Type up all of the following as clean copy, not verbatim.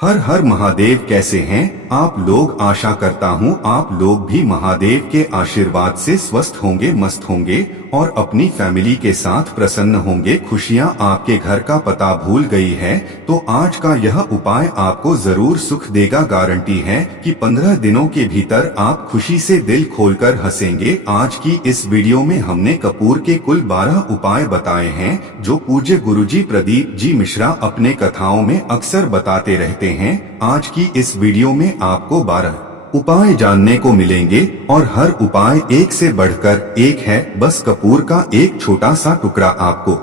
हर हर महादेव। कैसे हैं आप लोग? आशा करता हूँ आप लोग भी महादेव के आशीर्वाद से स्वस्थ होंगे, मस्त होंगे और अपनी फैमिली के साथ प्रसन्न होंगे। खुशियाँ आपके घर का पता भूल गई है तो आज का यह उपाय आपको जरूर सुख देगा। गारंटी है कि 15 दिनों के भीतर आप खुशी से दिल खोलकर हंसेंगे। आज की इस वीडियो में हमने कपूर के कुल 12 उपाय बताए हैं जो पूज्य गुरुजी प्रदीप जी मिश्रा अपने कथाओं में अक्सर बताते रहते हैं। आज की इस वीडियो में आपको 12 उपाय जानने को मिलेंगे और हर उपाय एक से बढ़कर एक है। बस कपूर का एक छोटा सा टुकड़ा आपको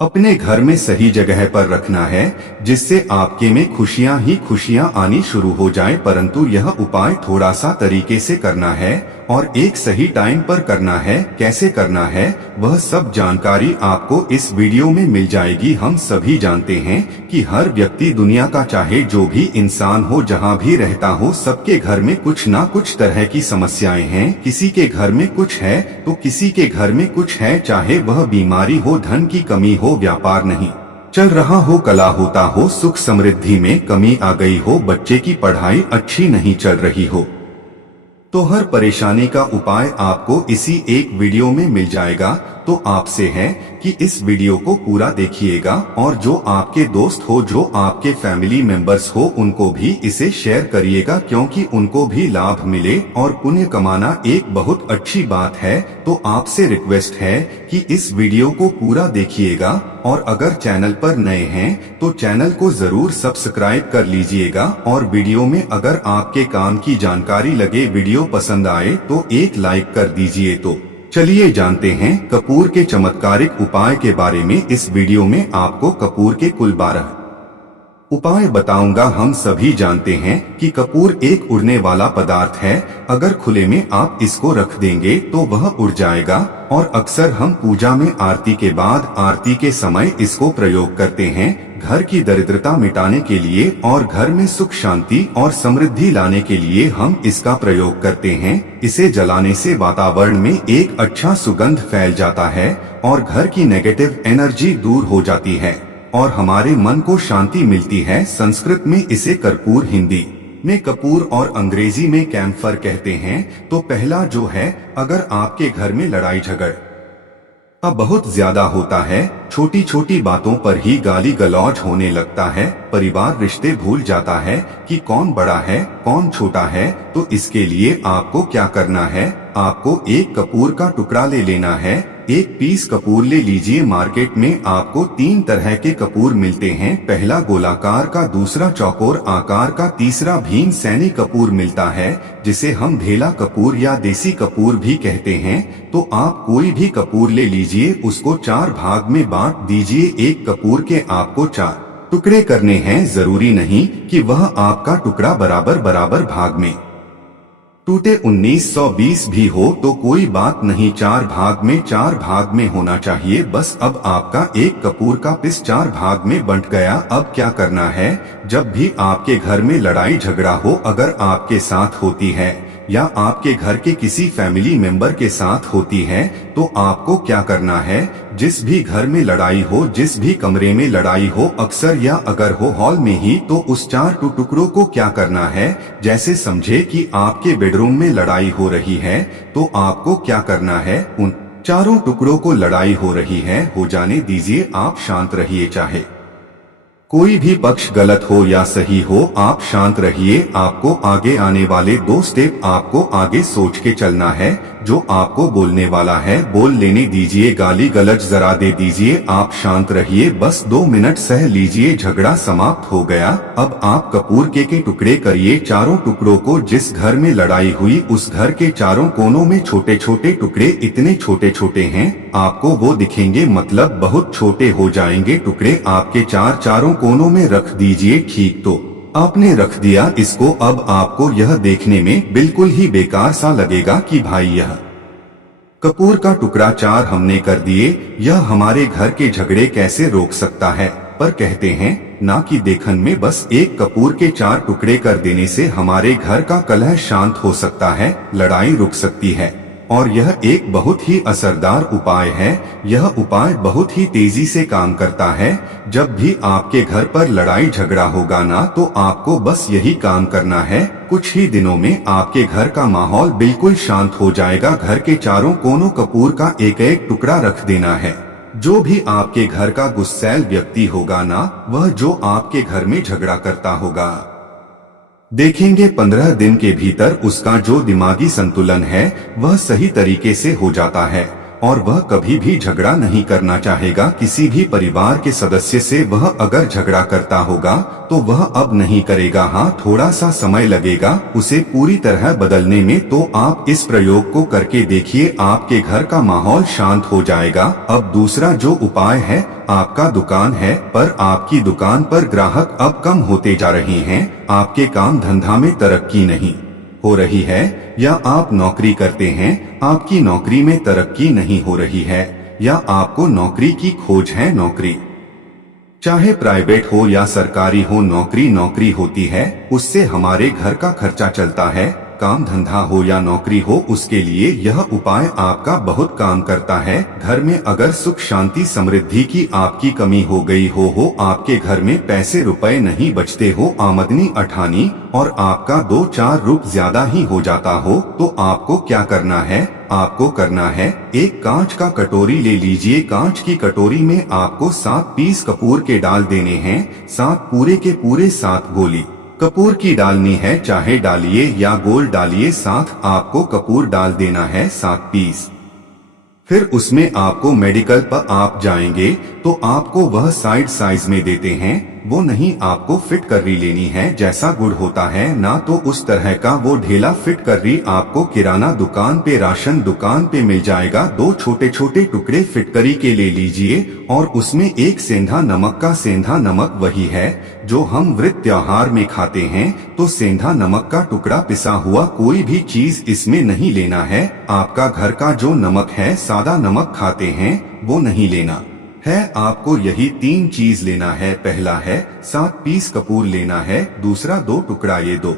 अपने घर में सही जगह पर रखना है जिससे आपके में खुशियां ही खुशियां आनी शुरू हो जाए। परंतु यह उपाय थोड़ा सा तरीके से करना है और एक सही टाइम पर करना है। कैसे करना है वह सब जानकारी आपको इस वीडियो में मिल जाएगी। हम सभी जानते हैं कि हर व्यक्ति दुनिया का चाहे जो भी इंसान हो, जहां भी रहता हो, सबके घर में कुछ ना कुछ तरह की समस्याएं हैं। किसी के घर में कुछ है तो किसी के घर में कुछ है, चाहे वह बीमारी हो, धन की कमी हो, व्यापार नहीं चल रहा हो, कला होता हो, सुख समृद्धि में कमी आ गई हो, बच्चे की पढ़ाई अच्छी नहीं चल रही हो, तो हर परेशानी का उपाय आपको इसी एक वीडियो में मिल जाएगा। तो आपसे है कि इस वीडियो को पूरा देखिएगा और जो आपके दोस्त हो, जो आपके फैमिली मेंबर्स हो, उनको भी इसे शेयर करिएगा क्योंकि उनको भी लाभ मिले और पुण्य कमाना एक बहुत अच्छी बात है। तो आपसे रिक्वेस्ट है कि इस वीडियो को पूरा देखिएगा और अगर चैनल पर नए हैं तो चैनल को जरूर सब्सक्राइब कर लीजिएगा और वीडियो में अगर आपके काम की जानकारी लगे, वीडियो पसंद आए तो एक लाइक कर दीजिए। तो चलिए जानते हैं कपूर के चमत्कारिक उपाय के बारे में। इस वीडियो में आपको कपूर के कुल 12 उपाय बताऊंगा। हम सभी जानते हैं कि कपूर एक उड़ने वाला पदार्थ है। अगर खुले में आप इसको रख देंगे तो वह उड़ जाएगा और अक्सर हम पूजा में आरती के बाद, आरती के समय इसको प्रयोग करते हैं घर की दरिद्रता मिटाने के लिए और घर में सुख शांति और समृद्धि लाने के लिए हम इसका प्रयोग करते हैं। इसे जलाने से वातावरण में एक अच्छा सुगंध फैल जाता है और घर की नेगेटिव एनर्जी दूर हो जाती है और हमारे मन को शांति मिलती है। संस्कृत में इसे कर्पूर, हिंदी में कपूर और अंग्रेजी में कैम्फर कहते हैं। तो पहला जो है, अगर आपके घर में लड़ाई झगड़ अब बहुत ज्यादा होता है, छोटी छोटी बातों पर ही गाली गलौज होने लगता है, परिवार रिश्ते भूल जाता है कि कौन बड़ा है कौन छोटा है, तो इसके लिए आपको क्या करना है, आपको एक कपूर का टुकड़ा ले लेना है। एक पीस कपूर ले लीजिए। मार्केट में आपको 3 तरह के कपूर मिलते हैं, पहला गोलाकार का, दूसरा चौकोर आकार का, तीसरा भीम सैनी कपूर मिलता है जिसे हम ढेला कपूर या देसी कपूर भी कहते हैं। तो आप कोई भी कपूर ले लीजिए, उसको 4 भाग में बांट दीजिए। एक कपूर के आपको 4 टुकड़े करने हैं, जरूरी नहीं कि वह आपका टुकड़ा बराबर बराबर भाग में टूटे। 1920 भी हो तो कोई बात नहीं, 4 भाग में होना चाहिए बस। अब आपका एक कपूर का पीस 4 भाग में बंट गया। अब क्या करना है, जब भी आपके घर में लड़ाई झगड़ा हो, अगर आपके साथ होती है या आपके घर के किसी फैमिली मेंबर के साथ होती है, तो आपको क्या करना है, जिस भी घर में लड़ाई हो, जिस भी कमरे में लड़ाई हो, अक्सर या अगर हो हॉल में ही, तो उस 4 टुकड़ों को क्या करना है, जैसे समझे कि आपके बेडरूम में लड़ाई हो रही है, तो आपको क्या करना है, उन 4 टुकड़ों को लड़ाई हो रही है, हो जाने दीजिए, आप शांत रहिए। चाहे कोई भी पक्ष गलत हो या सही हो, आप शांत रहिए। आपको आगे आने वाले 2 स्टेप आपको आगे सोच के चलना है। जो आपको बोलने वाला है बोल लेने दीजिए, गाली गलौज जरा दे दीजिए, आप शांत रहिए, बस 2 मिनट सह लीजिए, झगड़ा समाप्त हो गया। अब आप कपूर के टुकड़े करिए। 4 टुकड़ों को जिस घर में लड़ाई हुई उस घर के 4 कोनों में छोटे छोटे टुकड़े, इतने छोटे छोटे हैं आपको वो दिखेंगे, मतलब बहुत छोटे हो जाएंगे टुकड़े। आपके 4 कोनों में रख दीजिए। ठीक, तो आपने रख दिया इसको। अब आपको यह देखने में बिल्कुल ही बेकार सा लगेगा कि भाई यह कपूर का टुकड़ा 4 हमने कर दिए, यह हमारे घर के झगड़े कैसे रोक सकता है। पर कहते हैं ना कि देखन में बस एक कपूर के 4 टुकड़े कर देने से हमारे घर का कलह शांत हो सकता है, लड़ाई रुक सकती है। और यह एक बहुत ही असरदार उपाय है। यह उपाय बहुत ही तेजी से काम करता है। जब भी आपके घर पर लड़ाई झगड़ा होगा ना, तो आपको बस यही काम करना है। कुछ ही दिनों में आपके घर का माहौल बिल्कुल शांत हो जाएगा। घर के चारों कोनों कपूर का एक एक टुकड़ा रख देना है। जो भी आपके घर का गुस्सैल व्यक्ति होगा ना, वह जो आपके घर में झगड़ा करता होगा, देखेंगे 15 दिन के भीतर उसका जो दिमागी संतुलन है वह सही तरीके से हो जाता है और वह कभी भी झगड़ा नहीं करना चाहेगा किसी भी परिवार के सदस्य से। वह अगर झगड़ा करता होगा तो वह अब नहीं करेगा। हाँ, थोड़ा सा समय लगेगा उसे पूरी तरह बदलने में। तो आप इस प्रयोग को करके देखिए, आपके घर का माहौल शांत हो जाएगा। अब दूसरा जो उपाय है, आपका दुकान है पर आपकी दुकान पर ग्राहक अब कम होते जा रहे हैं, आपके काम धंधा में तरक्की नहीं हो रही है, या आप नौकरी करते हैं, आपकी नौकरी में तरक्की नहीं हो रही है, या आपको नौकरी की खोज है। नौकरी चाहे प्राइवेट हो या सरकारी हो, नौकरी होती है, उससे हमारे घर का खर्चा चलता है। काम धंधा हो या नौकरी हो, उसके लिए यह उपाय आपका बहुत काम करता है। घर में अगर सुख शांति समृद्धि की आपकी कमी हो गई हो आपके घर में पैसे रुपए नहीं बचते हो, आमदनी अठानी और आपका 2-4 रुपए ज्यादा ही हो जाता हो, तो आपको क्या करना है? आपको करना है, एक कांच का कटोरी ले लीजिए। कांच की कटोरी में आपको 7 पीस कपूर के डाल देने हैं। 7 पूरे के पूरे 7 गोली कपूर की डालनी है, चाहे डालिए या गोल डालिए। साथ आपको कपूर डाल देना है 7 पीस। फिर उसमें आपको मेडिकल पर आप जाएंगे तो आपको वह साइज में देते हैं, वो नहीं आपको फिट कर्री लेनी है। जैसा गुड़ होता है ना, तो उस तरह का वो ढेला फिट कर्री आपको किराना दुकान पे, राशन दुकान पे मिल जाएगा। 2 छोटे छोटे टुकड़े फिटकरी के ले लीजिए और उसमें एक सेंधा नमक का, सेंधा नमक वही है जो हम व्रत त्योहार में खाते हैं, तो सेंधा नमक का टुकड़ा, पिसा हुआ कोई भी चीज इसमें नहीं लेना है। आपका घर का जो नमक है, सादा नमक खाते हैं, वो नहीं लेना है। आपको यही 3 चीज लेना है। पहला है 7 पीस कपूर लेना है, दूसरा 2 टुकड़ा, ये 2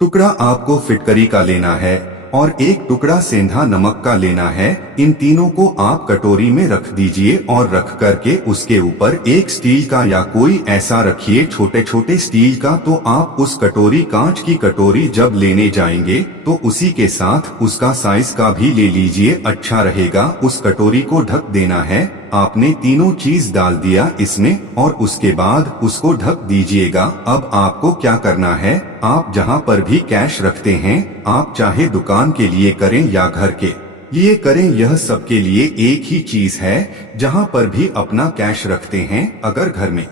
टुकड़ा आपको फिटकरी का लेना है और 1 टुकड़ा सेंधा नमक का लेना है। इन तीनों को आप कटोरी में रख दीजिए और रख करके उसके ऊपर एक स्टील का या कोई ऐसा रखिए, छोटे छोटे स्टील का। तो आप उस कटोरी, कांच की कटोरी जब लेने जाएंगे तो उसी के साथ उसका साइज का भी ले लीजिए, अच्छा रहेगा। उस कटोरी को ढक देना है। आपने तीनों चीज डाल दिया इसमें और उसके बाद उसको ढक दीजिएगा। अब आपको क्या करना है, आप जहां पर भी कैश रखते हैं, आप चाहे दुकान के लिए करें या घर के लिए करें, यह सबके लिए एक ही चीज है। जहां पर भी अपना कैश रखते हैं, अगर घर में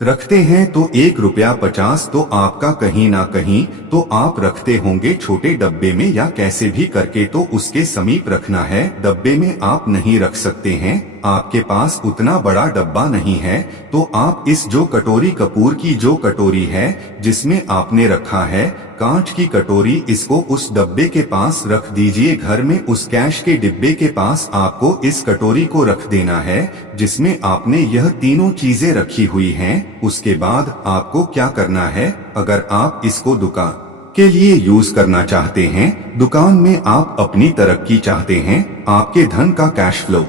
रखते हैं तो 1 रुपया 50 तो आपका कहीं ना कहीं तो आप रखते होंगे छोटे डब्बे में या कैसे भी करके, तो उसके समीप रखना है। डब्बे में आप नहीं रख सकते हैं, आपके पास उतना बड़ा डब्बा नहीं है, तो आप इस जो कटोरी, कपूर की जो कटोरी है जिसमें आपने रखा है कांच की कटोरी, इसको उस डब्बे के पास रख दीजिए। घर में उस कैश के डिब्बे के पास आपको इस कटोरी को रख देना है जिसमें आपने यह तीनों चीजें रखी हुई हैं। उसके बाद आपको क्या करना है, अगर आप इसको दुकान के लिए यूज करना चाहते हैं, दुकान में आप अपनी तरक्की चाहते हैं, आपके धन का कैश फ्लो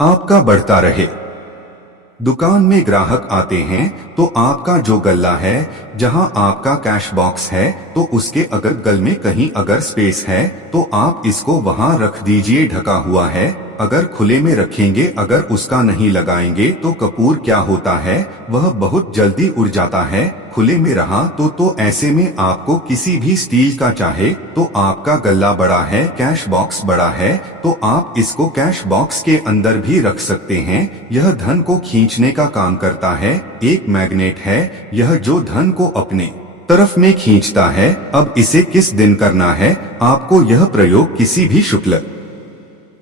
आपका बढ़ता रहे, दुकान में ग्राहक आते हैं, तो आपका जो गल्ला है, जहां आपका कैश बॉक्स है, तो उसके अगर गल में कहीं अगर स्पेस है तो आप इसको वहां रख दीजिए, ढका हुआ है। अगर खुले में रखेंगे, अगर उसका नहीं लगाएंगे तो कपूर क्या होता है, वह बहुत जल्दी उड़ जाता है। खुले में रहा तो ऐसे में आपको किसी भी स्टील का चाहे तो आपका गल्ला बड़ा है, कैश बॉक्स बड़ा है, तो आप इसको कैश बॉक्स के अंदर भी रख सकते हैं। यह धन को खींचने का काम करता है, एक मैग्नेट है यह जो धन को अपने तरफ में खींचता है। अब इसे किस दिन करना है, आपको यह प्रयोग किसी भी शुक्ल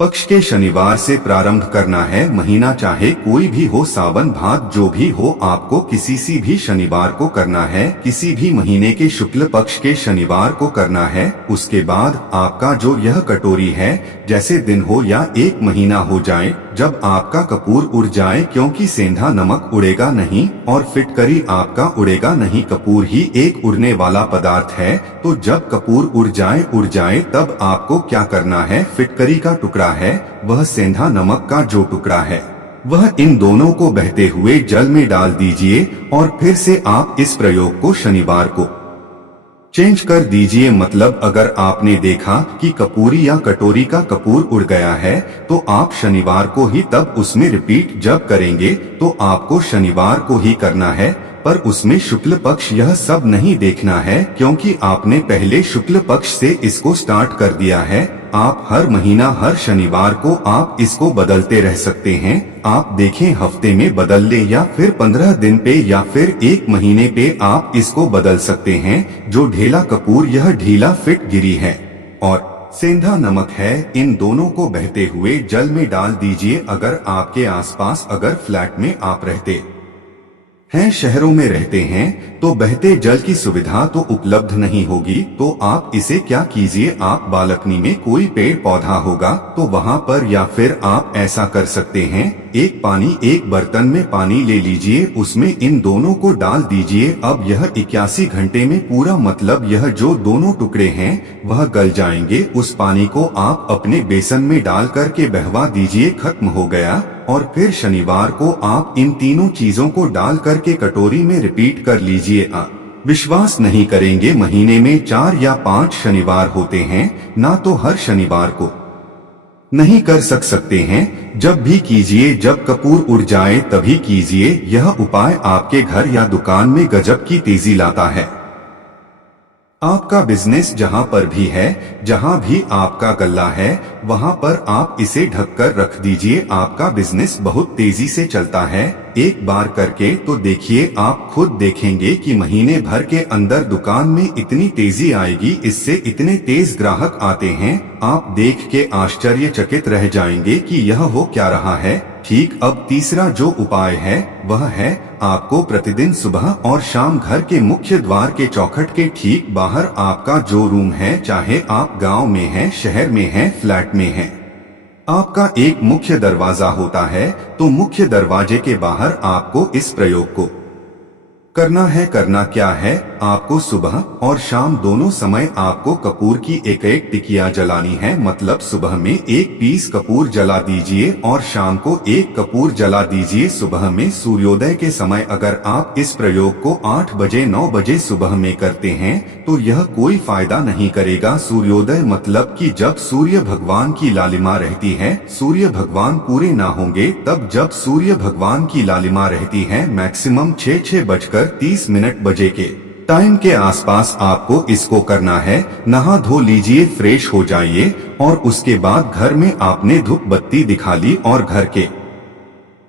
पक्ष के शनिवार से प्रारंभ करना है। महीना चाहे कोई भी हो, सावन भाद जो भी हो, आपको किसी भी शनिवार को करना है, किसी भी महीने के शुक्ल पक्ष के शनिवार को करना है। उसके बाद आपका जो यह कटोरी है, जैसे दिन हो या 1 महीना हो जाए, जब आपका कपूर उड़ जाए, क्योंकि सेंधा नमक उड़ेगा नहीं और फिटकरी आपका उड़ेगा नहीं। कपूर ही एक उड़ने वाला पदार्थ है। तो जब कपूर उड़ जाए तब आपको क्या करना है? फिटकरी का टुकड़ा है, वह सेंधा नमक का जो टुकड़ा है, वह इन दोनों को बहते हुए जल में डाल दीजिए और फिर से आप इस प्रयोग को शनिवार को चेंज कर दीजिए। मतलब अगर आपने देखा कि कपूरी या कटोरी का कपूर उड़ गया है तो आप शनिवार को ही तब उसमें रिपीट जब करेंगे तो आपको शनिवार को ही करना है। पर उसमें शुक्ल पक्ष यह सब नहीं देखना है, क्योंकि आपने पहले शुक्ल पक्ष से इसको स्टार्ट कर दिया है। आप हर महीना हर शनिवार को आप इसको बदलते रह सकते हैं। आप देखें हफ्ते में बदल ले या फिर 15 दिन पे या फिर 1 महीने पे आप इसको बदल सकते हैं। जो ढेला कपूर यह ढीला फिट गिरी है और सेंधा नमक है, इन दोनों को बहते हुए जल में डाल दीजिए। अगर आपके आसपास अगर फ्लैट में आप रहते हैं, शहरों में रहते हैं, तो बहते जल की सुविधा तो उपलब्ध नहीं होगी। तो आप इसे क्या कीजिए, आप बालकनी में कोई पेड़ पौधा होगा तो वहाँ पर या फिर आप ऐसा कर सकते हैं, एक बर्तन में पानी ले लीजिए, उसमें इन दोनों को डाल दीजिए। अब यह 81 घंटे में पूरा, मतलब यह जो दोनों टुकड़े हैं वह गल जाएंगे। उस पानी को आप अपने बेसन में डाल करके बहवा दीजिए, खत्म हो गया। और फिर शनिवार को आप इन तीनों चीजों को डाल करके कटोरी में रिपीट कर लीजिए। आप विश्वास नहीं करेंगे, महीने में 4 या 5 शनिवार होते हैं, ना तो हर शनिवार को नहीं कर सकते हैं। जब भी कीजिए, जब कपूर उड़ जाए तभी कीजिए। यह उपाय आपके घर या दुकान में गजब की तेजी लाता है। आपका बिजनेस जहां पर भी है, जहां भी आपका गल्ला है, वहां पर आप इसे ढककर रख दीजिए। आपका बिजनेस बहुत तेजी से चलता है। एक बार करके तो देखिए, आप खुद देखेंगे कि महीने भर के अंदर दुकान में इतनी तेजी आएगी, इससे इतने तेज ग्राहक आते हैं, आप देख के आश्चर्यचकित रह जाएंगे कि यह हो क्या रहा है। ठीक, अब तीसरा जो उपाय है वह है आपको प्रतिदिन सुबह और शाम घर के मुख्य द्वार के चौखट के ठीक बाहर आपका जो रूम है, चाहे आप गांव में हैं, शहर में हैं, फ्लैट में हैं, आपका एक मुख्य दरवाजा होता है। तो मुख्य दरवाजे के बाहर आपको इस प्रयोग को करना है। करना क्या है, आपको सुबह और शाम दोनों समय आपको कपूर की एक टिकिया जलानी है। मतलब सुबह में 1 पीस कपूर जला दीजिए और शाम को 1 कपूर जला दीजिए। सुबह में सूर्योदय के समय अगर आप इस प्रयोग को 8 बजे 9 बजे सुबह में करते हैं तो यह कोई फायदा नहीं करेगा। सूर्योदय मतलब कि जब सूर्य भगवान की लालिमा रहती है, सूर्य भगवान पूरे ना होंगे तब जब सूर्य भगवान की लालिमा रहती है, मैक्सिमम 6:30 बजे के टाइम के आसपास आपको इसको करना है। नहा धो लीजिए, फ्रेश हो जाइए और उसके बाद घर में आपने धूप बत्ती दिखा ली और घर के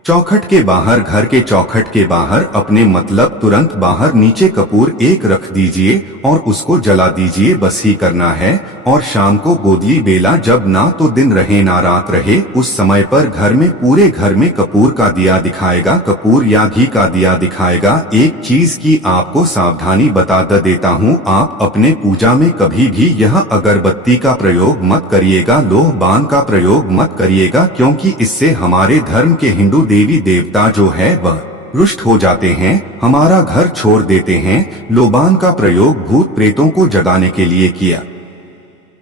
चौखट के बाहर, घर के चौखट के बाहर अपने मतलब तुरंत बाहर नीचे कपूर 1 रख दीजिए और उसको जला दीजिए। बस ही करना है। और शाम को गोदली बेला, जब ना तो दिन रहे ना रात रहे, उस समय पर घर में पूरे घर में कपूर का दिया दिखाएगा, कपूर या घी का दिया दिखाएगा। एक चीज की आपको सावधानी बता देता हूँ, आप अपने पूजा में कभी भी यह अगरबत्ती का प्रयोग मत करिएगा, लोह बाण का प्रयोग मत करिएगा, क्योंकि इससे हमारे धर्म के हिंदू देवी देवता जो है वह रुष्ट हो जाते हैं, हमारा घर छोड़ देते हैं। लोबान का प्रयोग भूत प्रेतों को जगाने के लिए किया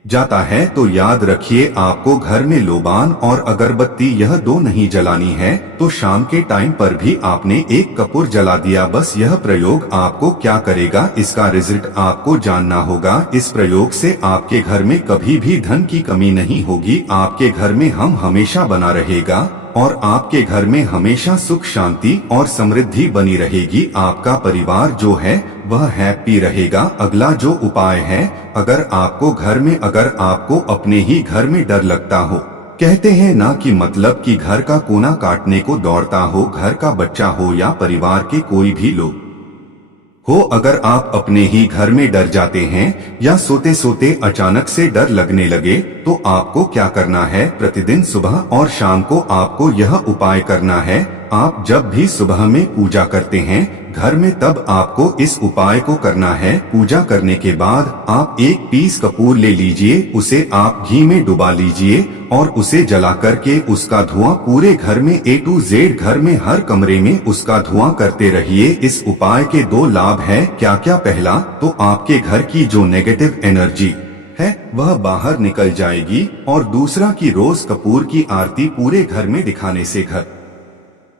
जाता है। तो याद रखिए, आपको घर में लोबान और अगरबत्ती यह 2 नहीं जलानी है। तो शाम के टाइम पर भी आपने 1 कपूर जला दिया। बस यह प्रयोग आपको क्या करेगा, इसका रिजल्ट आपको जानना होगा। इस प्रयोग से आपके घर में कभी भी धन की कमी नहीं होगी, आपके घर में हम हमेशा बना रहेगा और आपके घर में हमेशा सुख शांति और समृद्धि बनी रहेगी। आपका परिवार जो है वह हैप्पी रहेगा। अगला जो उपाय है, अगर आपको घर में, अगर आपको अपने ही घर में डर लगता हो, कहते हैं ना कि मतलब कि घर का कोना काटने को दौड़ता हो, घर का बच्चा हो या परिवार के कोई भी लोग हो, अगर आप अपने ही घर में डर जाते हैं या सोते सोते अचानक से डर लगने लगे, तो आपको क्या करना है, प्रतिदिन सुबह और शाम को आपको यह उपाय करना है। आप जब भी सुबह में पूजा करते हैं घर में, तब आपको इस उपाय को करना है। पूजा करने के बाद आप एक पीस कपूर ले लीजिए, उसे आप घी में डुबा लीजिए और उसे जला करके उसका धुआं पूरे घर में A to Z घर में हर कमरे में उसका धुआं करते रहिए। इस उपाय के 2 लाभ हैं। क्या क्या? पहला तो आपके घर की जो नेगेटिव एनर्जी है वह बाहर निकल जाएगी, और दूसरा कि रोज कपूर की आरती पूरे घर में दिखाने से घर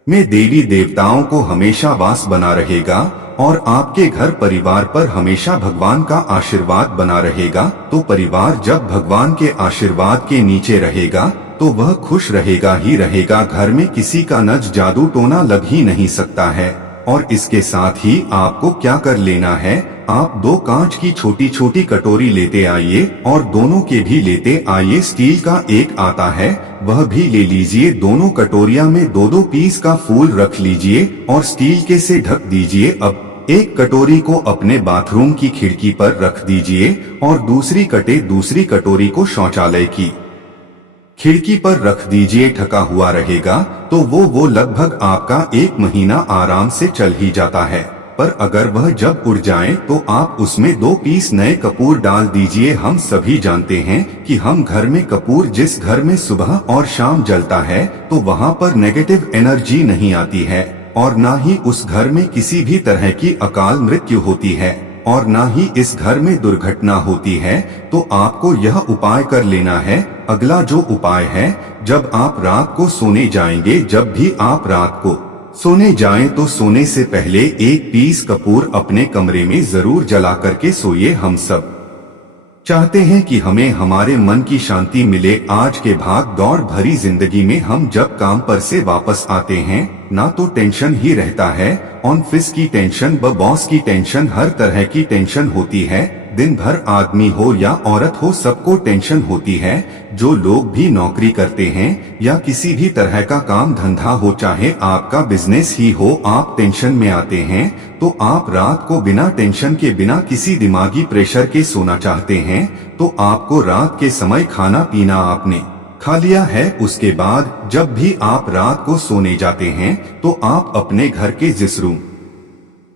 में देवी देवताओं को हमेशा वास बना रहेगा और आपके घर परिवार पर हमेशा भगवान का आशीर्वाद बना रहेगा। तो परिवार जब भगवान के आशीर्वाद के नीचे रहेगा तो वह खुश रहेगा ही रहेगा। घर में किसी का नज जादू टोना लग ही नहीं सकता है। और इसके साथ ही आपको क्या कर लेना है, आप 2 कांच की छोटी छोटी कटोरी लेते आइए और दोनों के भी लेते आइए। स्टील का एक आता है वह भी ले लीजिए। दोनों कटोरिया में 2-2 पीस का फूल रख लीजिए और स्टील के से ढक दीजिए। अब एक कटोरी को अपने बाथरूम की खिड़की पर रख दीजिए और दूसरी कटोरी को शौचालय की खिड़की पर रख दीजिए। ढका हुआ रहेगा तो वो लगभग आपका 1 महीना आराम से चल ही जाता है। पर अगर वह जब उड़ जाए तो आप उसमें 2 पीस नए कपूर डाल दीजिए। हम सभी जानते हैं कि हम घर में कपूर जिस घर में सुबह और शाम जलता है तो वहाँ पर नेगेटिव एनर्जी नहीं आती है, और ना ही उस घर में किसी भी तरह की अकाल मृत्यु होती है, और ना ही इस घर में दुर्घटना होती है। तो आपको यह उपाय कर लेना है। अगला जो उपाय है, जब आप रात को सोने जाएंगे, जब भी आप रात को सोने जाएं तो सोने से पहले 1 पीस कपूर अपने कमरे में जरूर जला करके सोइए। हम सब चाहते हैं कि हमें हमारे मन की शांति मिले। आज के भाग दौड़ भरी जिंदगी में हम जब काम पर से वापस आते हैं ना तो टेंशन ही रहता है। ऑफिस की टेंशन, बॉस की टेंशन, हर तरह की टेंशन होती है। दिन भर आदमी हो या औरत हो सबको टेंशन होती है। जो लोग भी नौकरी करते हैं या किसी भी तरह का काम धंधा हो, चाहे आपका बिजनेस ही हो, आप टेंशन में आते हैं तो आप रात को बिना टेंशन के, बिना किसी दिमागी प्रेशर के सोना चाहते हैं। तो आपको रात के समय खाना पीना आपने खा लिया है। उसके बाद जब भी आप रात को सोने जाते हैं तो आप अपने घर के जिस रूम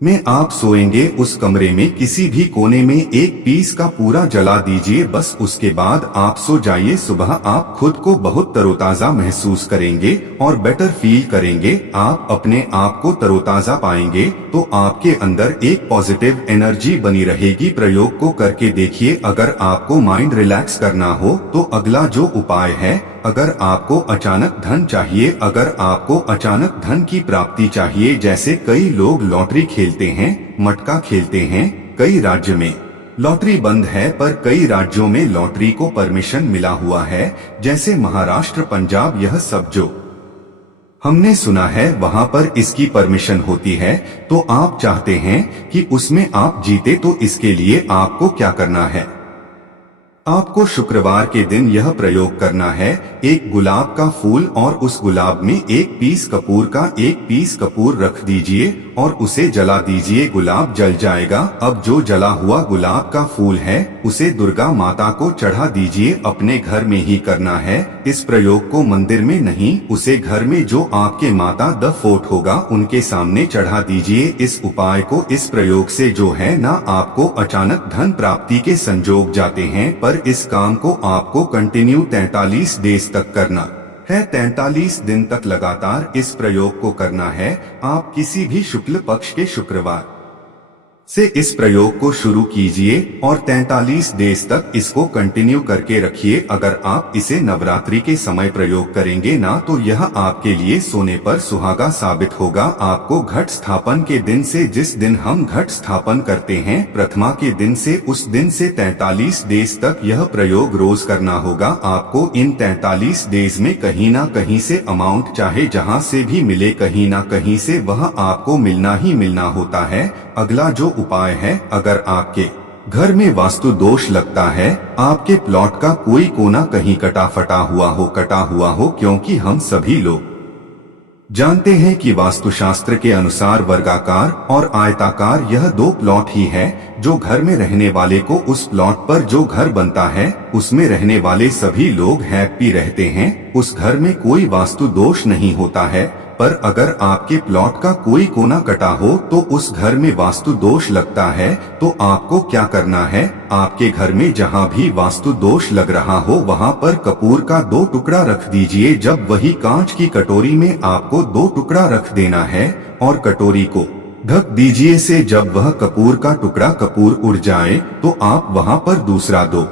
में आप सोएंगे उस कमरे में किसी भी कोने में 1 पीस का पूरा जला दीजिए। बस उसके बाद आप सो जाइए। सुबह आप खुद को बहुत तरोताजा महसूस करेंगे और बेटर फील करेंगे। आप अपने आप को तरोताजा पाएंगे तो आपके अंदर एक पॉजिटिव एनर्जी बनी रहेगी। प्रयोग को करके देखिए। अगर आपको माइंड रिलैक्स करना हो तो अगला जो उपाय है, अगर आपको अचानक धन चाहिए, अगर आपको अचानक धन की प्राप्ति चाहिए, जैसे कई लोग लॉटरी खेलते हैं, मटका खेलते हैं, कई राज्य में लॉटरी बंद है पर कई राज्यों में लॉटरी को परमिशन मिला हुआ है, जैसे महाराष्ट्र, पंजाब, यह सब जो हमने सुना है वहाँ पर इसकी परमिशन होती है। तो आप चाहते हैं कि उसमें आप जीते, तो इसके लिए आपको क्या करना है, आपको शुक्रवार के दिन यह प्रयोग करना है। 1 गुलाब का फूल और उस गुलाब में 1 पीस कपूर का 1 पीस कपूर रख दीजिए और उसे जला दीजिए। गुलाब जल जाएगा। अब जो जला हुआ गुलाब का फूल है उसे दुर्गा माता को चढ़ा दीजिए। अपने घर में ही करना है। इस प्रयोग को मंदिर में नहीं, उसे घर में जो आपके माता द फोर्ट होगा उनके सामने चढ़ा दीजिए। इस उपाय को, इस प्रयोग से जो है ना आपको अचानक धन प्राप्ति के संजोग जाते हैं, पर इस काम को आपको कंटिन्यू 43 डेज तक करना है। 43 दिन तक लगातार इस प्रयोग को करना है। आप किसी भी शुक्ल पक्ष के शुक्रवार से इस प्रयोग को शुरू कीजिए और 43 डेज तक इसको कंटिन्यू करके रखिए। अगर आप इसे नवरात्रि के समय प्रयोग करेंगे ना तो यह आपके लिए सोने पर सुहागा साबित होगा। आपको घट स्थापन के दिन से, जिस दिन हम घट स्थापन करते हैं प्रथमा के दिन से, उस दिन से 43 डेज तक यह प्रयोग रोज करना होगा। आपको इन 43 डेज में कहीं ना कहीं से अमाउंट, चाहे जहां से भी मिले, कहीं ना कहीं से वह आपको मिलना ही मिलना होता है। अगला जो उपाय है, अगर आपके घर में वास्तु दोष लगता है, आपके प्लॉट का कोई कोना कहीं कटा हुआ हो, क्योंकि हम सभी लोग जानते हैं कि वास्तुशास्त्र के अनुसार वर्गाकार और आयताकार यह 2 प्लॉट ही है। जो घर में रहने वाले को, उस प्लॉट पर जो घर बनता है उसमें रहने वाले सभी लोग हैप्पी रहते हैं। उस घर में कोई वास्तु दोष नहीं होता है। पर अगर आपके प्लॉट का कोई कोना कटा हो तो उस घर में वास्तु दोष लगता है। तो आपको क्या करना है, आपके घर में जहाँ भी वास्तु दोष लग रहा हो वहाँ पर कपूर का 2 टुकड़ा रख दीजिए। जब वही कांच की कटोरी में आपको 2 टुकड़ा रख देना है और कटोरी को ढक दीजिए से जब वह कपूर का टुकड़ा कपूर उड़ जाए तो आप वहाँ पर दूसरा 2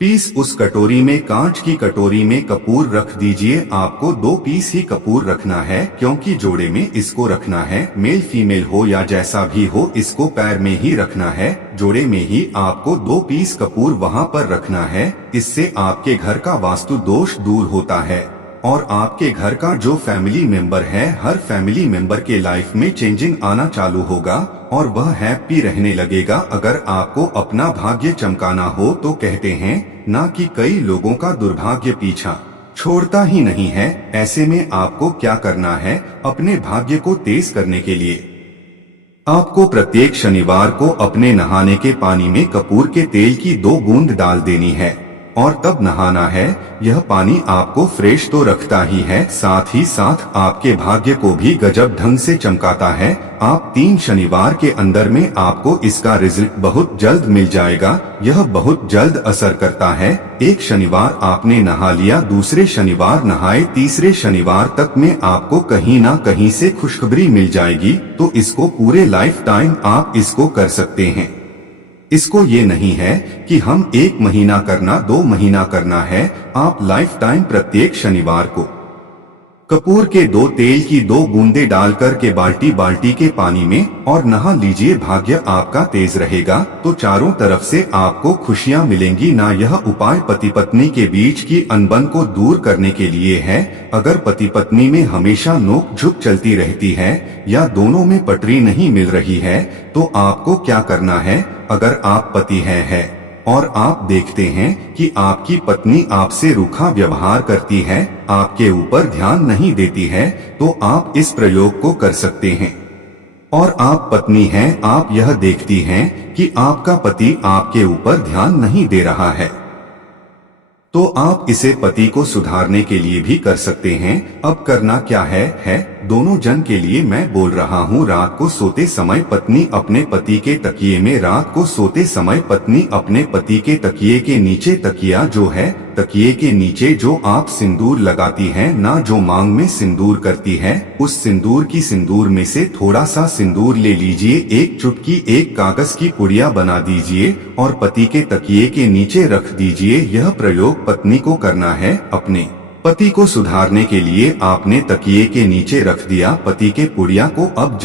पीस उस कटोरी में, कांच की कटोरी में कपूर रख दीजिए। आपको 2 पीस ही कपूर रखना है क्योंकि जोड़े में इसको रखना है, मेल फीमेल हो या जैसा भी हो इसको पैर में ही रखना है। जोड़े में ही आपको 2 पीस कपूर वहाँ पर रखना है। इससे आपके घर का वास्तु दोष दूर होता है और आपके घर का जो फैमिली मेंबर है, हर फैमिली मेंबर के लाइफ में चेंजिंग आना चालू होगा और वह हैप्पी रहने लगेगा। अगर आपको अपना भाग्य चमकाना हो तो कहते हैं ना कि कई लोगों का दुर्भाग्य पीछा छोड़ता ही नहीं है। ऐसे में आपको क्या करना है, अपने भाग्य को तेज करने के लिए आपको प्रत्येक शनिवार को अपने नहाने के पानी में कपूर के तेल की 2 बूंद डाल देनी है और तब नहाना है। यह पानी आपको फ्रेश तो रखता ही है, साथ ही साथ आपके भाग्य को भी गजब ढंग से चमकाता है। आप 3 शनिवार के अंदर में आपको इसका रिजल्ट बहुत जल्द मिल जाएगा। यह बहुत जल्द असर करता है। एक शनिवार आपने नहा लिया, दूसरे शनिवार नहाए, तीसरे शनिवार तक में आपको कहीं ना कहीं से खुशखबरी मिल जाएगी। तो इसको पूरे लाइफ टाइम आप इसको कर सकते हैं। इसको ये नहीं है कि हम 1 महीना करना, 2 महीना करना है। आप लाइफ टाइम प्रत्येक शनिवार को कपूर के 2 तेल की 2 बूंदे डालकर के बाल्टी के पानी में और नहा लीजिए। भाग्य आपका तेज रहेगा तो चारों तरफ से आपको खुशियां मिलेंगी ना। यह उपाय पति पत्नी के बीच की अनबन को दूर करने के लिए है। अगर पति पत्नी में हमेशा नोक झुक चलती रहती है या दोनों में पटरी नहीं मिल रही है तो आपको क्या करना है, अगर आप पति हैं और आप देखते हैं कि आपकी पत्नी आपसे रूखा व्यवहार करती है, आपके ऊपर ध्यान नहीं देती है, तो आप इस प्रयोग को कर सकते हैं। और आप पत्नी हैं, आप यह देखती हैं कि आपका पति आपके ऊपर ध्यान नहीं दे रहा है, तो आप इसे पति को सुधारने के लिए भी कर सकते हैं। अब करना क्या है दोनों जन के लिए मैं बोल रहा हूँ। रात को सोते समय पत्नी अपने पति के तकिए में, रात को सोते समय पत्नी अपने पति के तकिए के नीचे, तकिया जो है तकिए के नीचे जो आप सिंदूर लगाती हैं ना, जो मांग में सिंदूर करती है, उस सिंदूर की सिंदूर में से थोड़ा सा सिंदूर ले लीजिए, 1 चुटकी 1 कागज की पुड़िया बना दीजिए और पति के तकिए के नीचे रख दीजिए। यह प्रयोग पत्नी को करना है। अपने पति को सुधारने के लिए आपने तकिए के नीचे रख दिया पति के पुड़िया को। अब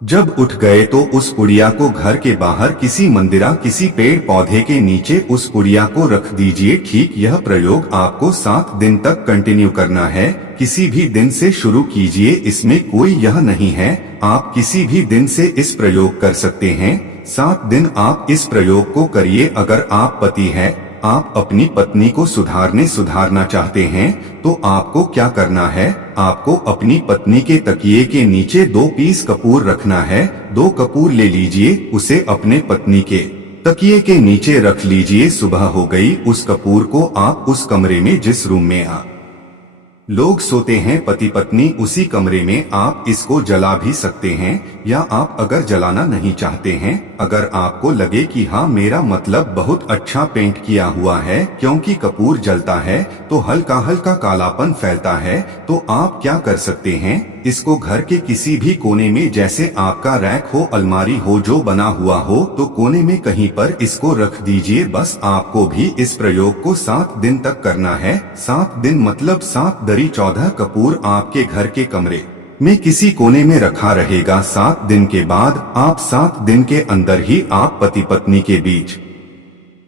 जब उठ गए तो उस पुड़िया को घर के बाहर किसी मंदिरा, किसी पेड़ पौधे के नीचे उस पुड़िया को रख दीजिए। ठीक यह प्रयोग आपको 7 दिन तक कंटिन्यू करना है। किसी भी दिन से शुरू कीजिए, इसमें कोई यह नहीं है, आप किसी भी दिन से इस प्रयोग कर सकते हैं। 7 दिन आप इस प्रयोग को करिए। अगर आप पति हैं, आप अपनी पत्नी को सुधारना चाहते हैं तो आपको क्या करना है, आपको अपनी पत्नी के तकिए के नीचे 2 पीस कपूर रखना है। 2 कपूर ले लीजिए, उसे अपने पत्नी के तकिए के नीचे रख लीजिए। सुबह हो गई, उस कपूर को आप उस कमरे में, जिस रूम में लोग सोते हैं पति पत्नी, उसी कमरे में आप इसको जला भी सकते हैं या आप अगर जलाना नहीं चाहते हैं, अगर आपको लगे कि हाँ मेरा मतलब बहुत अच्छा पेंट किया हुआ है, क्योंकि कपूर जलता है तो हल्का हल्का कालापन फैलता है, तो आप क्या कर सकते हैं, इसको घर के किसी भी कोने में, जैसे आपका रैक हो, अलमारी हो जो बना हुआ हो, तो कोने में कहीं पर इसको रख दीजिए। बस आपको भी इस प्रयोग को 7 दिन तक करना है। 7 दिन मतलब 7 दरी 14 कपूर आपके घर के कमरे में किसी कोने में रखा रहेगा। 7 दिन के बाद आप 7 दिन के अंदर ही आप पति पत्नी के बीच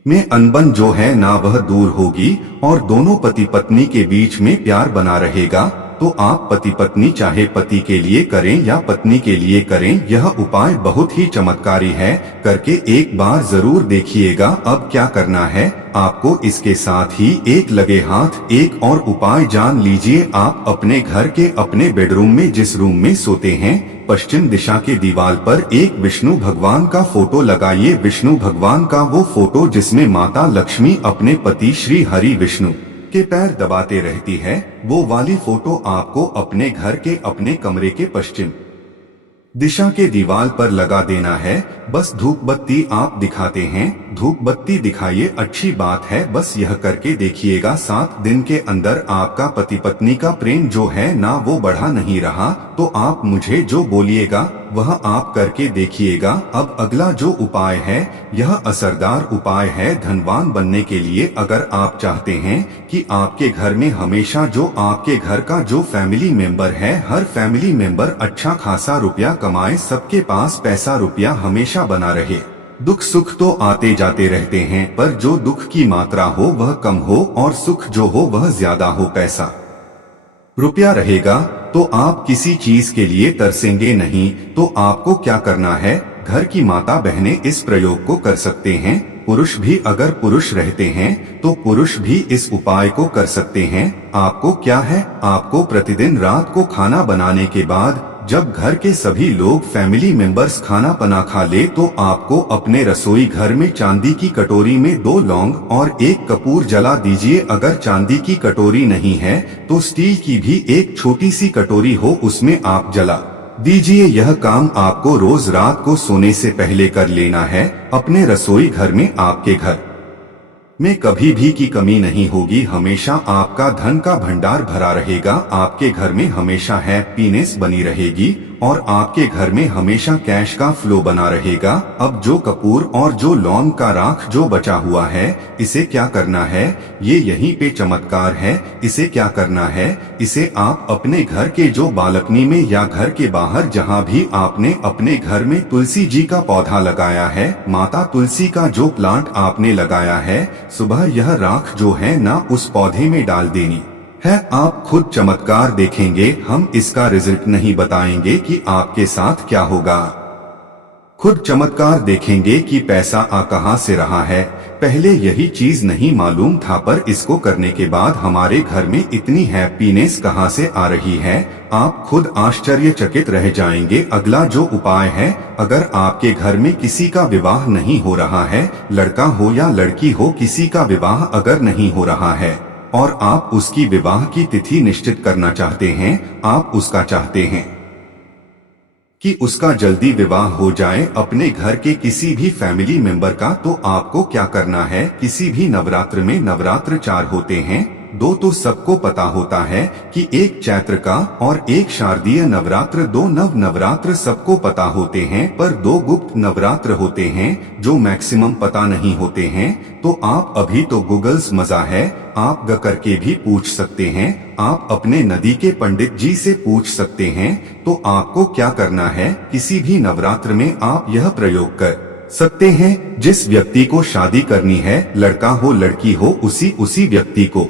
में अनबन जो है ना वह दूर होगी और दोनों पति पत्नी के बीच में प्यार बना रहेगा। तो आप पति पत्नी चाहे पति के लिए करें या पत्नी के लिए करें, यह उपाय बहुत ही चमत्कारी है, करके एक बार जरूर देखिएगा। अब क्या करना है, आपको इसके साथ ही एक लगे हाथ एक और उपाय जान लीजिए। आप अपने घर के अपने बेडरूम में, जिस रूम में सोते हैं, पश्चिम दिशा के दीवार पर एक विष्णु भगवान का फोटो लगाइए। विष्णु भगवान का वो फोटो जिसमें माता लक्ष्मी अपने पति श्री हरि विष्णु के पैर दबाते रहती है, वो वाली फोटो आपको अपने घर के अपने कमरे के पश्चिम दिशा के दीवार पर लगा देना है। बस धूप बत्ती आप दिखाते हैं, धूप बत्ती दिखाइए, अच्छी बात है, बस यह करके देखिएगा 7 दिन के अंदर आपका पति पत्नी का प्रेम जो है ना वो बढ़ा नहीं रहा, तो आप मुझे जो बोलिएगा वह आप करके देखिएगा। अब अगला जो उपाय है यह असरदार उपाय है धनवान बनने के लिए। अगर आप चाहते हैं कि आपके घर में हमेशा जो आपके घर का जो फैमिली मेंबर है, हर फैमिली मेंबर अच्छा खासा रुपया कमाए, सबके पास पैसा रुपया हमेशा बना रहे, दुख सुख तो आते जाते रहते हैं, पर जो दुख की मात्रा हो वह कम हो और सुख जो हो वह ज्यादा हो, पैसा रुपया रहेगा तो आप किसी चीज के लिए तरसेंगे नहीं। तो आपको क्या करना है, घर की माता बहनें इस प्रयोग को कर सकते हैं, पुरुष भी अगर पुरुष रहते हैं तो पुरुष भी इस उपाय को कर सकते हैं। आपको क्या है, आपको प्रतिदिन रात को खाना बनाने के बाद जब घर के सभी लोग फैमिली मेंबर्स खाना पना खा ले तो आपको अपने रसोई घर में चांदी की कटोरी में 2 लौंग और 1 कपूर जला दीजिए। अगर चांदी की कटोरी नहीं है तो स्टील की भी एक छोटी सी कटोरी हो, उसमें आप जला दीजिए। यह काम आपको रोज रात को सोने से पहले कर लेना है। अपने रसोई घर में आपके घर में कभी भी की कमी नहीं होगी, हमेशा आपका धन का भंडार भरा रहेगा, आपके घर में हमेशा हैप्पीनेस बनी रहेगी और आपके घर में हमेशा कैश का फ्लो बना रहेगा। अब जो कपूर और जो लौंग का राख जो बचा हुआ है, इसे क्या करना है, ये यहीं पे चमत्कार है। इसे क्या करना है, इसे आप अपने घर के जो बालकनी में या घर के बाहर जहाँ भी आपने अपने घर में तुलसी जी का पौधा लगाया है, माता तुलसी का जो प्लांट आपने लगाया है, सुबह यह राख जो है ना उस पौधे में डाल देनी है। आप खुद चमत्कार देखेंगे, हम इसका रिजल्ट नहीं बताएंगे कि आपके साथ क्या होगा, खुद चमत्कार देखेंगे कि पैसा आ कहां से रहा है। पहले यही चीज नहीं मालूम था, पर इसको करने के बाद हमारे घर में इतनी हैप्पीनेस कहां से आ रही है, आप खुद आश्चर्यचकित रह जाएंगे। अगला जो उपाय है, अगर आपके घर में किसी का विवाह नहीं हो रहा है, लड़का हो या लड़की हो, किसी का विवाह अगर नहीं हो रहा है और आप उसकी विवाह की तिथि निश्चित करना चाहते हैं, आप उसका चाहते हैं कि उसका जल्दी विवाह हो जाए अपने घर के किसी भी फैमिली मेंबर का, तो आपको क्या करना है, किसी भी नवरात्र में नवरात्र 4 होते हैं, 2 तो सबको पता होता है कि एक चैत्र का और एक शारदीय नवरात्र, 2 नवरात्र सबको पता होते हैं, पर 2 गुप्त नवरात्र होते हैं जो मैक्सिमम पता नहीं होते हैं। तो आप अभी तो गूगल्स मजा है, आप ग करके भी पूछ सकते हैं, आप अपने नदी के पंडित जी से पूछ सकते हैं। तो आपको क्या करना है, किसी भी नवरात्र में आप यह प्रयोग कर सकते हैं। जिस व्यक्ति को शादी करनी है, लड़का हो लड़की हो, उसी व्यक्ति को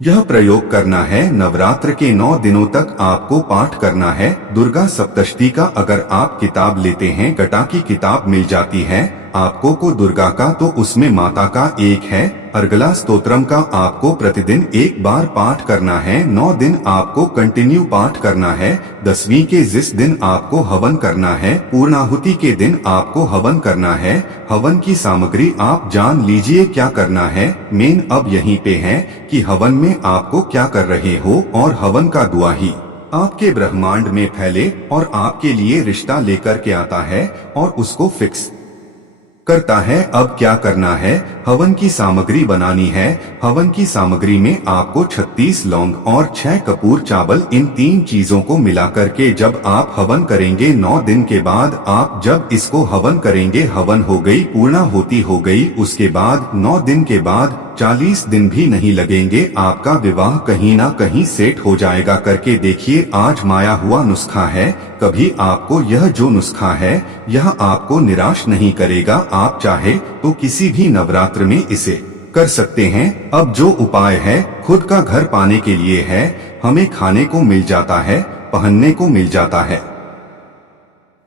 यह प्रयोग करना है। नवरात्र के 9 दिनों तक आपको पाठ करना है। दुर्गा सप्तशती का अगर आप किताब लेते हैं, गटा की किताब मिल जाती है आपको को दुर्गा का, तो उसमें माता का एक है, अर्गला स्तोत्रम का आपको प्रतिदिन 1 बार पाठ करना है। 9 दिन आपको कंटिन्यू पाठ करना है। 10वीं के जिस दिन आपको हवन करना है, पूर्णाहुति के दिन आपको हवन करना है। हवन की सामग्री आप जान लीजिए क्या करना है, मेन अब यहीं पे है कि हवन में आपको क्या कर रहे हो, और हवन का दुआ ही आपके ब्रह्मांड में फैले और आपके लिए रिश्ता लेकर के आता है और उसको फिक्स करता है। अब क्या करना है, हवन की सामग्री बनानी है। हवन की सामग्री में आपको 36 लौंग और 6 कपूर चावल, इन 3 चीजों को मिलाकर के जब आप हवन करेंगे, 9 दिन के बाद आप जब इसको हवन करेंगे, हवन हो गई, पूर्णाहुति हो गई, उसके बाद 9 दिन के बाद 40 दिन भी नहीं लगेंगे, आपका विवाह कहीं ना कहीं सेट हो जाएगा। करके देखिए, आजमाया हुआ नुस्खा है, कभी आपको यह जो नुस्खा है यह आपको निराश नहीं करेगा। आप चाहे तो किसी भी नवरात्र में इसे कर सकते हैं। अब जो उपाय है खुद का घर पाने के लिए है, हमें खाने को मिल जाता है, पहनने को मिल जाता है,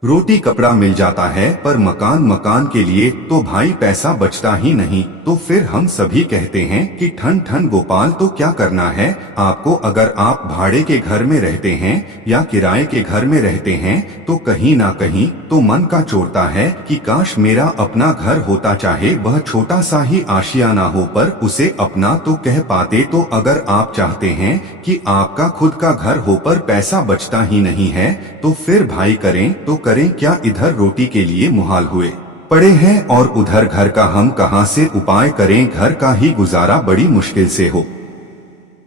रोटी कपड़ा मिल जाता है पर मकान के लिए तो भाई पैसा बचता ही नहीं। तो फिर हम सभी कहते हैं कि ठन ठन गोपाल तो क्या करना है आपको। अगर आप भाड़े के घर में रहते हैं या किराए के घर में रहते हैं तो कहीं ना कहीं तो मन का चोरता है कि काश मेरा अपना घर होता, चाहे वह छोटा सा ही आशियाना हो पर उसे अपना तो कह पाते। तो अगर आप चाहते हैं कि आपका खुद का घर हो पर पैसा बचता ही नहीं है तो फिर भाई करें तो करें क्या। इधर रोटी के लिए मुहाल हुए पड़े हैं और उधर घर का हम कहां से उपाय करें। घर का ही गुजारा बड़ी मुश्किल से हो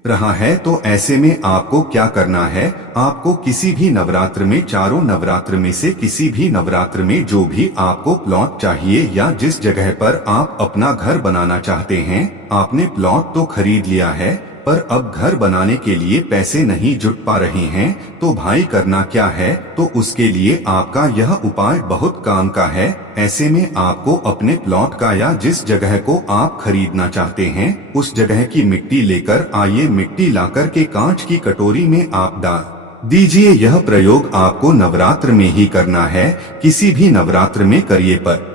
रहा है। तो ऐसे में आपको क्या करना है, आपको किसी भी नवरात्र में, चारों नवरात्र में से किसी भी नवरात्र में जो भी आपको प्लॉट चाहिए या जिस जगह पर आप अपना घर बनाना चाहते हैं, आपने प्लॉट तो खरीद लिया है पर अब घर बनाने के लिए पैसे नहीं जुट पा रहे हैं तो भाई करना क्या है। तो उसके लिए आपका यह उपाय बहुत काम का है। ऐसे में आपको अपने प्लॉट का या जिस जगह को आप खरीदना चाहते हैं उस जगह की मिट्टी लेकर आइए। मिट्टी लाकर के कांच की कटोरी में आप डाल दीजिए। यह प्रयोग आपको नवरात्र में ही करना है, किसी भी नवरात्र में करिए पर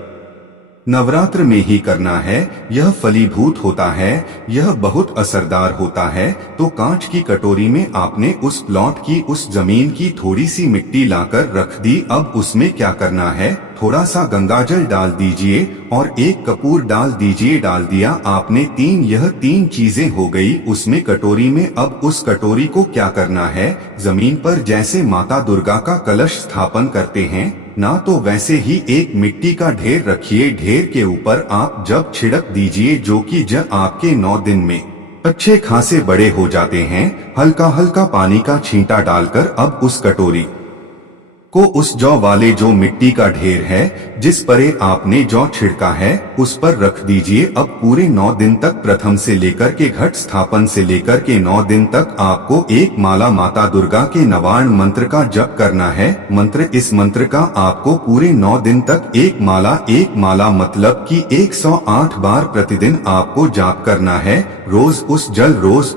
नवरात्र में ही करना है। यह फलीभूत होता है, यह बहुत असरदार होता है। तो कांच की कटोरी में आपने उस प्लॉट की, उस जमीन की थोड़ी सी मिट्टी लाकर रख दी। अब उसमें क्या करना है, थोड़ा सा गंगाजल डाल दीजिए और एक कपूर डाल दीजिए। डाल दिया आपने यह तीन चीजें हो गई उसमें कटोरी में। अब उस कटोरी को क्या करना है, जमीन पर जैसे माता दुर्गा का कलश स्थापन करते हैं ना, तो वैसे ही एक मिट्टी का ढेर रखिए। ढेर के ऊपर आप जब छिड़क दीजिए, जो कि जब आपके 9 दिन में अच्छे खासे बड़े हो जाते हैं। हल्का हल्का पानी का छींटा डालकर अब उस कटोरी को उस जौ वाले जो मिट्टी का ढेर है जिस पर आपने जौ छिड़का है उस पर रख दीजिए। अब पूरे 9 दिन तक, प्रथम से लेकर के घट स्थापन से लेकर के 9 दिन तक आपको एक माला माता दुर्गा के नवार्ण मंत्र का जप करना है। इस मंत्र का आपको पूरे 9 दिन तक एक माला मतलब कि 108 बार प्रतिदिन आपको जाप करना है। रोज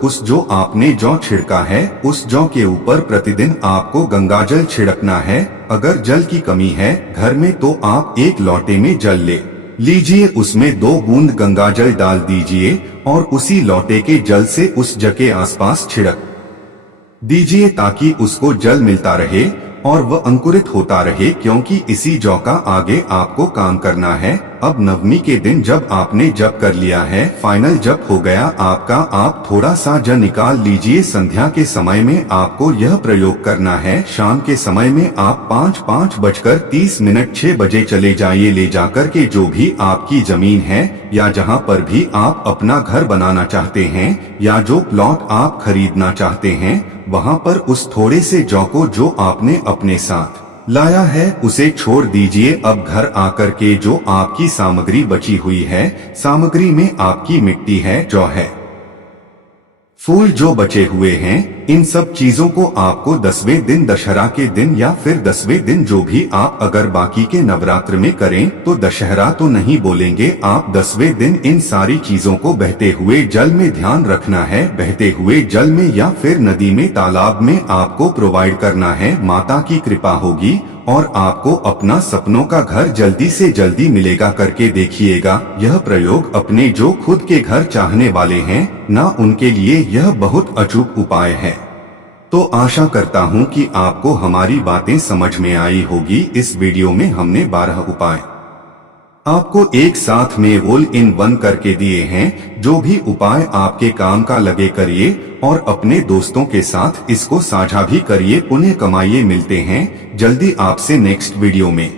उस जो आपने जौ छिड़का है उस जौ के ऊपर प्रतिदिन आपको गंगाजल छिड़कना है। अगर जल की कमी है घर में तो आप एक लोटे में जल ले लीजिए, उसमें 2 बूंद गंगाजल डाल दीजिए और उसी लोटे के जल से उस जग के आसपास छिड़क दीजिए ताकि उसको जल मिलता रहे और वह अंकुरित होता रहे, क्योंकि इसी जौ का आगे आपको काम करना है। अब नवमी के दिन जब आपने जप कर लिया है, फाइनल जप हो गया आपका, आप थोड़ा सा जल निकाल लीजिए। संध्या के समय में आपको यह प्रयोग करना है। शाम के समय में आप 5:30 6 बजे चले जाइए। ले जाकर के जो भी आपकी जमीन है या जहाँ पर भी आप अपना घर बनाना चाहते हैं या जो प्लॉट आप खरीदना चाहते हैं, वहाँ पर उस थोड़े से जौ को जो आपने अपने साथ लाया है उसे छोड़ दीजिए। अब घर आकर के जो आपकी सामग्री बची हुई है, सामग्री में आपकी मिट्टी है, जौ है, फूल जो बचे हुए हैं, इन सब चीजों को आपको 10वें दिन, दशहरा के दिन या फिर 10वें दिन जो भी आप अगर बाकी के नवरात्र में करें तो दशहरा तो नहीं बोलेंगे, आप 10वें दिन इन सारी चीजों को बहते हुए जल में ध्यान रखना है। बहते हुए जल में या फिर नदी में, तालाब में आपको प्रोवाइड करना है। माता की कृपा होगी और आपको अपना सपनों का घर जल्दी से जल्दी मिलेगा। करके देखिएगा। यह प्रयोग अपने जो खुद के घर चाहने वाले हैं ना, उनके लिए यह बहुत अचूक उपाय है। तो आशा करता हूँ कि आपको हमारी बातें समझ में आई होगी। इस वीडियो में हमने 12 उपाय आपको एक साथ में ऑल इन वन करके दिए हैं। जो भी उपाय आपके काम का लगे करिए और अपने दोस्तों के साथ इसको साझा भी करिए। पुण्य कमाइए। मिलते हैं जल्दी आपसे नेक्स्ट वीडियो में।